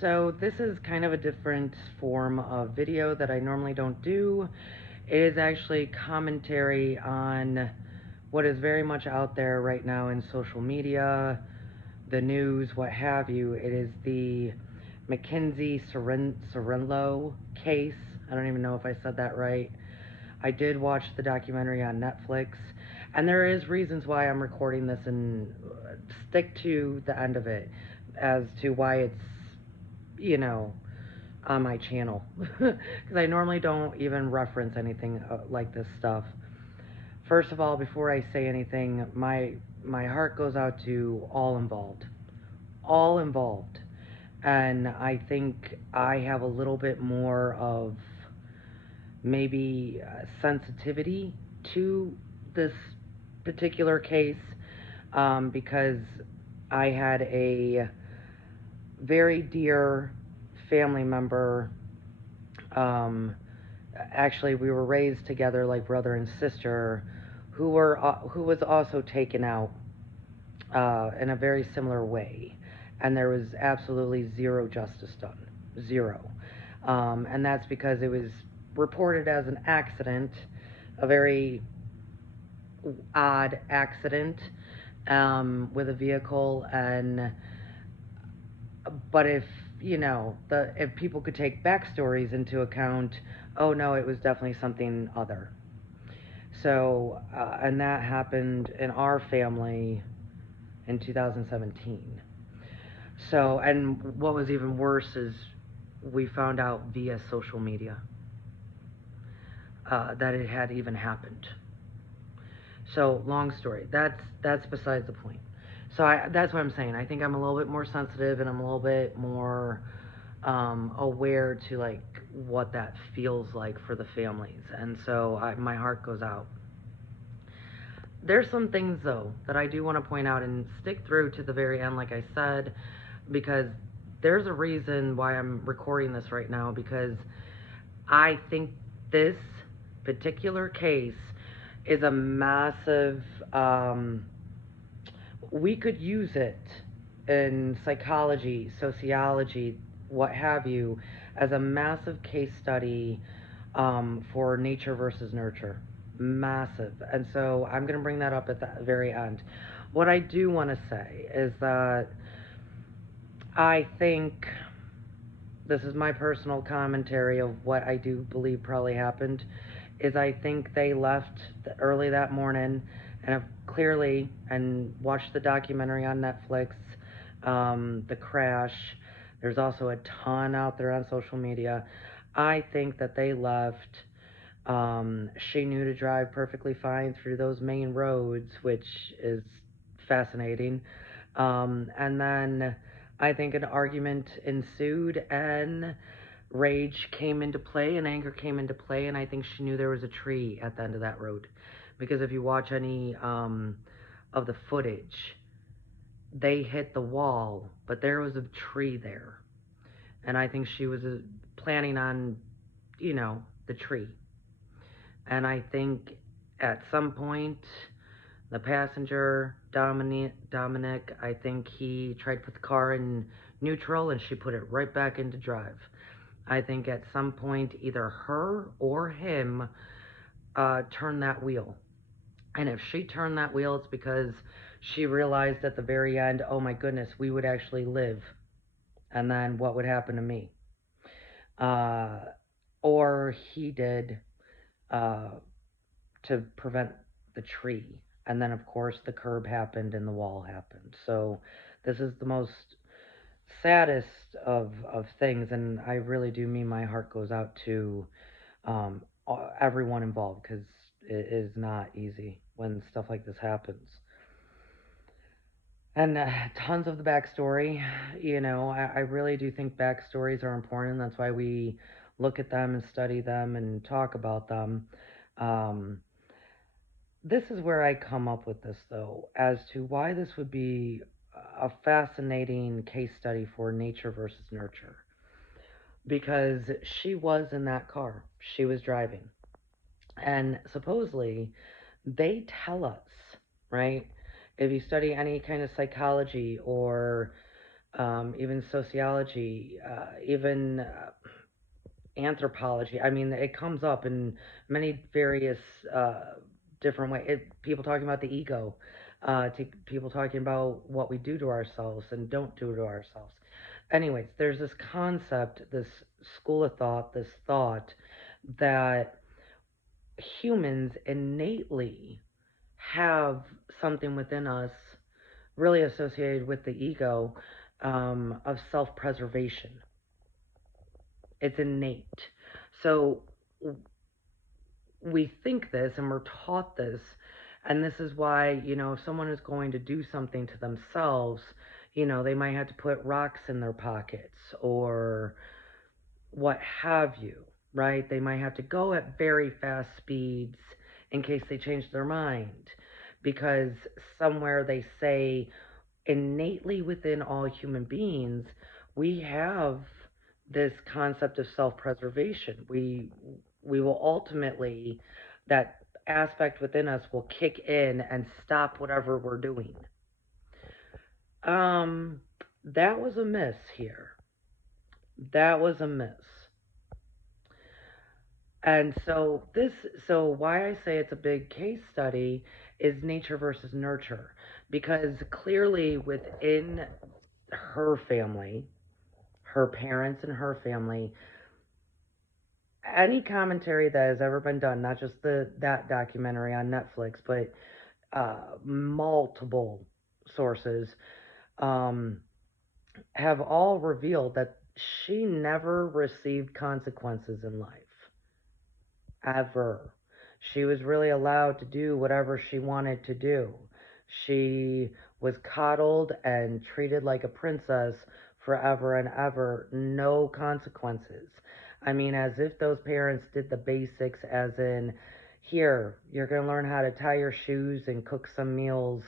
So this is kind of a different form of video that I normally don't do. It is actually commentary on what is very much out there right now in social media, the news, what have you. It is the Mackenzie Cirillo case. I don't even know if I said that right. I did watch the documentary on Netflix, and there is reasons why I'm recording this and stick to the end of it as to why it's, you know, on my channel. Because I normally don't even reference anything like this stuff. First of all, before I say anything, my heart goes out to all involved. All involved. And I think I have a little bit more of maybe sensitivity to this particular case because I had a very dear family member. Um, Actually, we were raised together like brother and sister, who was also taken out in a very similar way, and there was absolutely zero justice done, zero, and that's because it was reported as an accident, a very odd accident with a vehicle, and but if if people could take backstories into account, oh no, it was definitely something other. So, and that happened in our family in 2017. So, and what was even worse is we found out via social media that it had even happened. So, long story. That's besides the point. So, that's what I'm saying. I think I'm a little bit more sensitive, and I'm a little bit more aware to like what that feels like for the families, and so my heart goes out. There's some things though that I do want to point out and stick through to the very end, like I said, because there's a reason why I'm recording this right now, because I think this particular case is a massive, we could use it in psychology, sociology, what have you, as a massive case study for nature versus nurture. Massive. And so I'm going to bring that up at the very end. What I do want to say is that I think this is my personal commentary of what I do believe probably happened, is I think they left early that morning and have clearly, and watched the documentary on Netflix, the crash. There's also a ton out there on social media. I think that they left. She knew to drive perfectly fine through those main roads, which is fascinating. And then I think an argument ensued, and rage came into play, and anger came into play, and I think she knew there was a tree at the end of that road. Because if you watch any of the footage, they hit the wall, but there was a tree there. And I think she was planning on, the tree. And I think at some point, the passenger, Dominic, I think he tried to put the car in neutral and she put it right back into drive. I think at some point, either her or him turned that wheel. And if she turned that wheel, it's because she realized at the very end, oh my goodness, we would actually live. And then what would happen to me? Uh, or he did uh, to prevent the tree. And then, of course, the curb happened and the wall happened. So this is the most saddest of things. And I really do mean my heart goes out to everyone involved, because it is not easy when stuff like this happens. And tons of the backstory. I really do think backstories are important. That's why we look at them and study them and talk about them. Um, this is where I come up with this, though, as to why this would be a fascinating case study for nature versus nurture. Because she was in that car, she was driving. And supposedly, they tell us, right? If you study any kind of psychology or even sociology, even anthropology. I mean, it comes up in many various different ways. People talking about the ego, to people talking about what we do to ourselves and don't do to ourselves. Anyways, there's this concept, this school of thought, this thought that humans innately have something within us, really associated with the ego, of self preservation. It's innate. So we think this and we're taught this, and this is why, if someone is going to do something to themselves, they might have to put rocks in their pockets or what have you, right? They might have to go at very fast speeds in case they change their mind, because somewhere they say innately within all human beings, we have this concept of self-preservation. We will ultimately, that aspect within us will kick in and stop whatever we're doing. That was a miss here. That was a miss. And so why I say it's a big case study is nature versus nurture, because clearly within her family, her parents and her family, any commentary that has ever been done, not just that documentary on Netflix, but multiple sources, um, have all revealed that she never received consequences in life, ever. She was really allowed to do whatever she wanted to do. She was coddled and treated like a princess forever and ever, no consequences. I mean, as if those parents did the basics, as in, here, you're going to learn how to tie your shoes and cook some meals,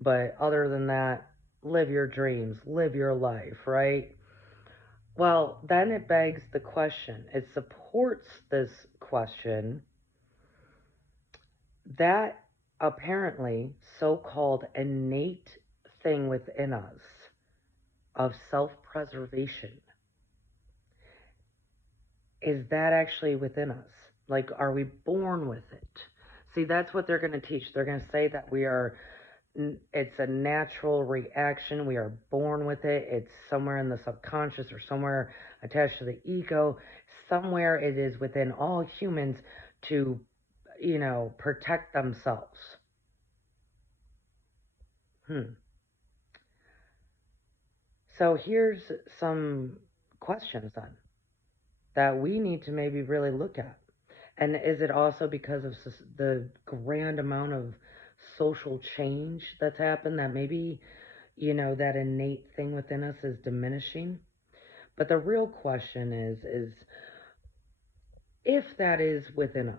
but other than that, live your dreams, live your life, right? Well, then it begs the question, it supports this question that apparently so-called innate thing within us of self-preservation, is that actually within us? Like, are we born with it? See, that's what they're going to teach. They're going to say that it's a natural reaction. We are born with it. It's somewhere in the subconscious or somewhere attached to the ego. Somewhere it is within all humans to, protect themselves. So here's some questions then that we need to maybe really look at. And is it also because of the grand amount of social change that's happened that maybe, that innate thing within us is diminishing? But the real question is if that is within us,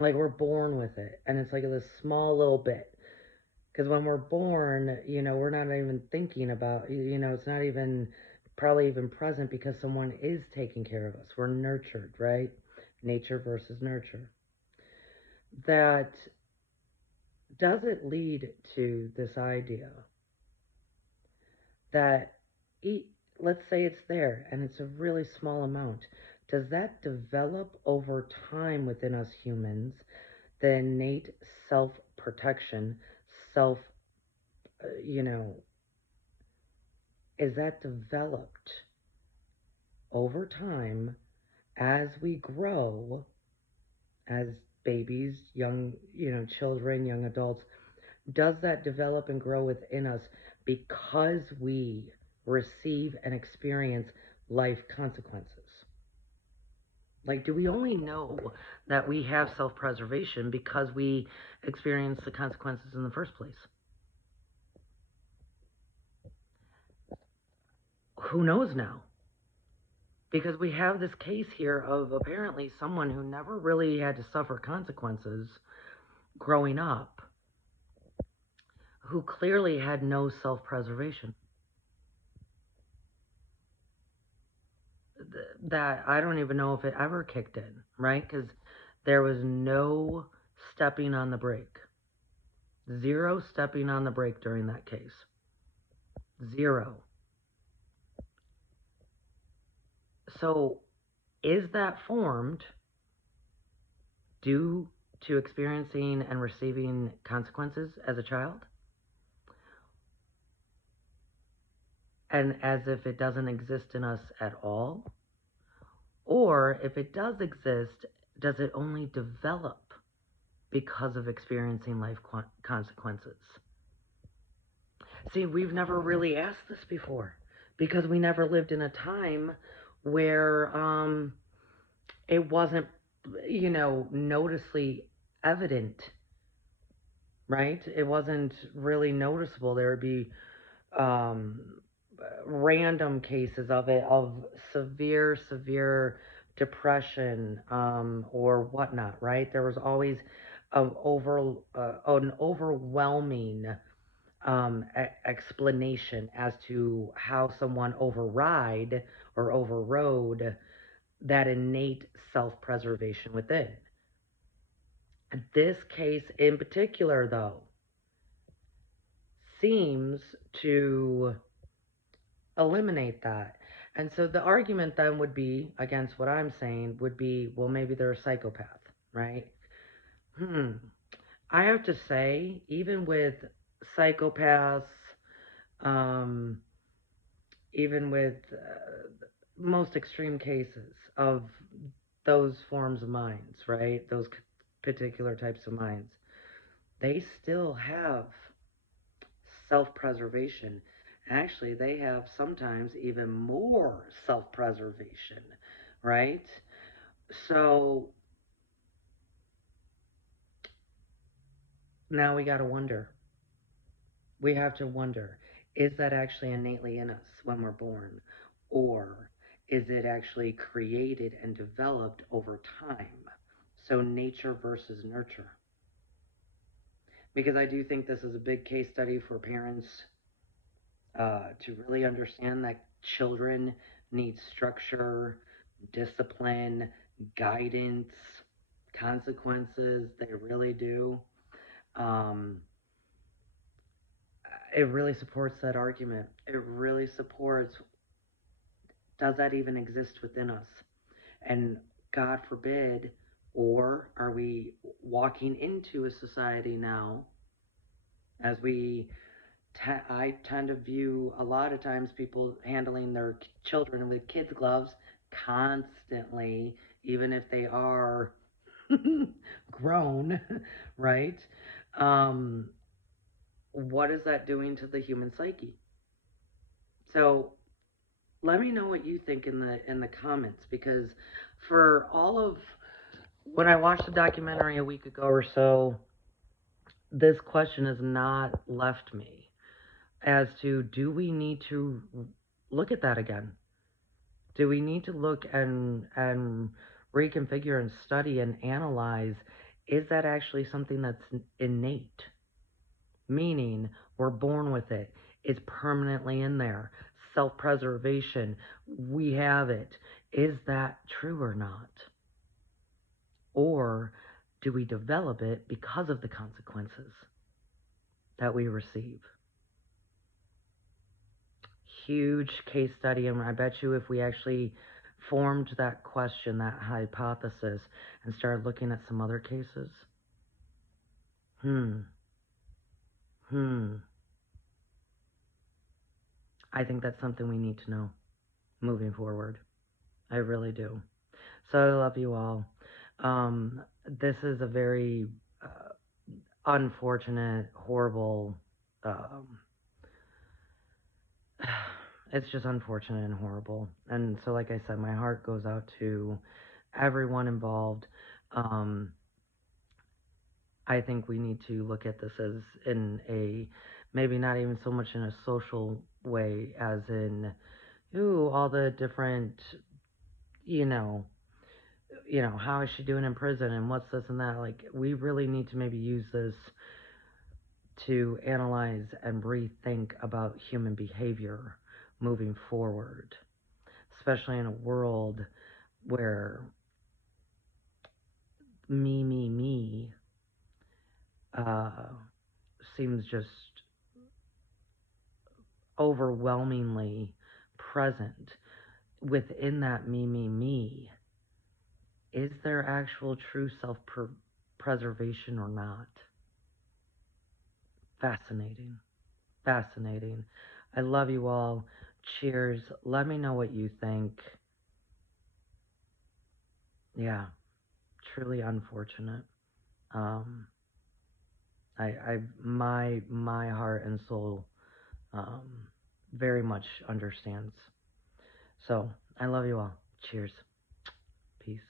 like we're born with it, and it's like this small little bit. Because when we're born, we're not even thinking about, it's not even probably even present because someone is taking care of us. We're nurtured, right? Nature versus nurture. That does it lead to this idea that, let's say it's there and it's a really small amount. Does that develop over time within us humans, the innate self protection, self, you know, is that developed over time as we grow, as babies, young, children, young adults? Does that develop and grow within us because we receive and experience life consequences? Like, do we only know that we have self preservation because we experience the consequences in the first place? Who knows now? Because we have this case here of apparently someone who never really had to suffer consequences growing up, who clearly had no self preservation. That I don't even know if it ever kicked in, right? Because there was no stepping on the brake. Zero stepping on the brake during that case. Zero. So, is that formed due to experiencing and receiving consequences as a child? And as if it doesn't exist in us at all? Or if it does exist, does it only develop because of experiencing life consequences? See, we've never really asked this before because we never lived in a time where it wasn't, noticeably evident, right? It wasn't really noticeable. There would be um, random cases of it, of severe depression or whatnot, right? There was always an overwhelming explanation as to how someone overrode that innate self-preservation within. This case in particular, though, seems to eliminate that. And so the argument then would be, against what I'm saying, would be, well, maybe they're a psychopath, right? I have to say, even with psychopaths, um, even with most extreme cases of those forms of minds, right? Those particular types of minds, they still have self-preservation. Actually, they have sometimes even more self-preservation, right? So now we got to wonder. We have to wonder, is that actually innately in us when we're born? Or is it actually created and developed over time? So nature versus nurture. Because I do think this is a big case study for parents to really understand that children need structure, discipline, guidance, consequences. They really do. Um, it really supports that argument. It really supports, does that even exist within us? And God forbid, or are we walking into a society now as I tend to view a lot of times people handling their children with kids' gloves constantly, even if they are grown, right? Um, what is that doing to the human psyche? So let me know what you think in the comments, because for all of when I watched the documentary a week ago or so, this question has not left me as to, do we need to look at that again? Do we need to look and reconfigure and study and analyze, is that actually something that's innate? Meaning we're born with it. It's permanently in there. Self-preservation, we have it. Is that true or not? Or do we develop it because of the consequences that we receive? Huge case study, and I bet you if we actually formed that question, that hypothesis, and started looking at some other cases, hmm, I think that's something we need to know moving forward. I really do. So I love you all. This is a very unfortunate, horrible. Um, it's just unfortunate and horrible. And so, like I said, my heart goes out to everyone involved. Um, I think we need to look at this as in a, maybe not even so much in a social way as in, ooh, all the different, you know, how is she doing in prison and what's this and that. Like, we really need to maybe use this to analyze and rethink about human behavior moving forward, especially in a world where me uh, seems just overwhelmingly present within that me, is there actual true self-preservation or not? Fascinating. Fascinating. I love you all. Cheers. Let me know what you think. Yeah, truly unfortunate. Um, my heart and soul, um, very much understands. So I love you all. Cheers. Peace.